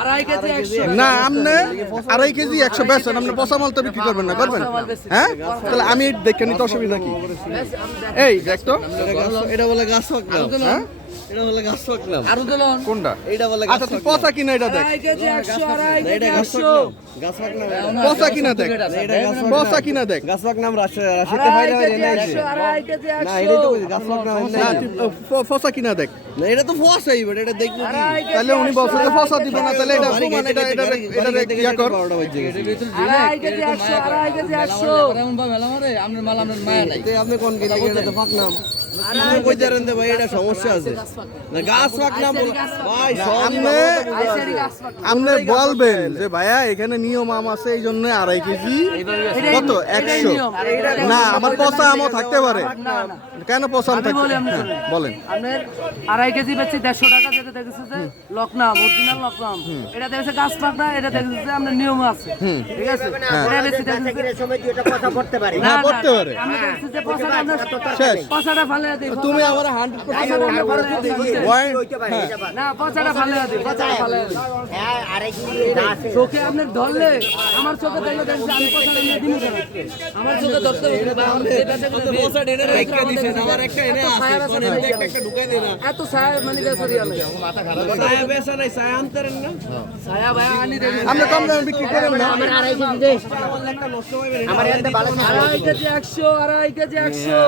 আড়াই কেজি 100 না আপনি 2.5 কেজি 100 বেচেন, আপনি পচা মাল তো বিক্রি করবেন না, করবেন? হ্যাঁ, তাহলে আমি দেখে নিতে অসুবিধা কি? এই দেখ তো, এটা বলে গাছ পাকলাম। হ্যাঁ এটা বলে গাছ পাকলাম। আরো দিলন কোনটা? এটা বলে আচ্ছা তুই পচা কিনা এটা দেখ, আড়াই কেজি 100 আড়াই এটা কেজি গাছ 100 পাকলাম। গাছ পাকলাম এটা। পচা কিনা দেখ, পচা কিনা দেখ। গাছ পাকলাম রাশিতে ফাইলে ফাইলে নাই। আড়াই কেজি না এটা তো গাছ পাকলাম না নাই। তুই পচা কিনা দেখ। না এটা তো ফসাই বট, এটা দেখবো কি? তাহলে উনি বলছে যে পচা দিব না, তাহলে এটা প্রমাণ, এটা ইয়া কর। 12টা বাজে গেছে। আড়াই কেজি 100 আড়াই কেজি 100 এমন ভাবে মেলা মারে আপনার মাল আপনার মায়া নাই। তে আপনি কোন কেজি এটা তো পাকলাম। আপনি কই জানেন যে ভাই এটা সমস্যা আছে? না গাছ পাকলাম ভাই সব আপনি বলবেন যে ভাইয়া এখানে নিয়ম আম আছে, এই জন্য 2.5 কেজি কত 100। না আমার পচা আমও থাকতে পারে, কেন পচা আম থাকতে? হ্যাঁ, বলেন। আপনার আড়াই কেজি বেচছি 150 টাকা, যেটা দেখেছে যে লকনাম অরিজিনাল লকনাম, এটা দেখেছে গাছ পাকনা, এটা দেখেছে যে আপনার নিয়ম আছে, ঠিক আছে? এটা বেশি দেখেছে না হ্যাঁ, পড়তে পারে। আমি দেখেছি যে পচাটা আপনার শেষ। পচাটা ফালে দিই, তুমি আমার 100% না পচাটা ফালে দিই, পচাটা ফালে দিই। চোখে আপনার ধরলে, আমার চোখে দেখলে দেখছি আমি পচাটা নিয়ে দিন কেন? আমার চোখে ধরতে হবে বা আমার যেটা তো বসা ডেনে রেখে দিছেন, আমার একটা এনে আছে কোন এনে একটা ঢুকাই দেনা। এত ছায়া মানে বেসরিয়া লাগে ছায়া বেসা নাই, ছায়া আনতেন না। ছায়া ভাই আনি দেন আপনি কম দামে বিক্রি করেন না। একটা নষ্ট হইবে না। আড়াই কেজি 100 আড়াই কেজি 100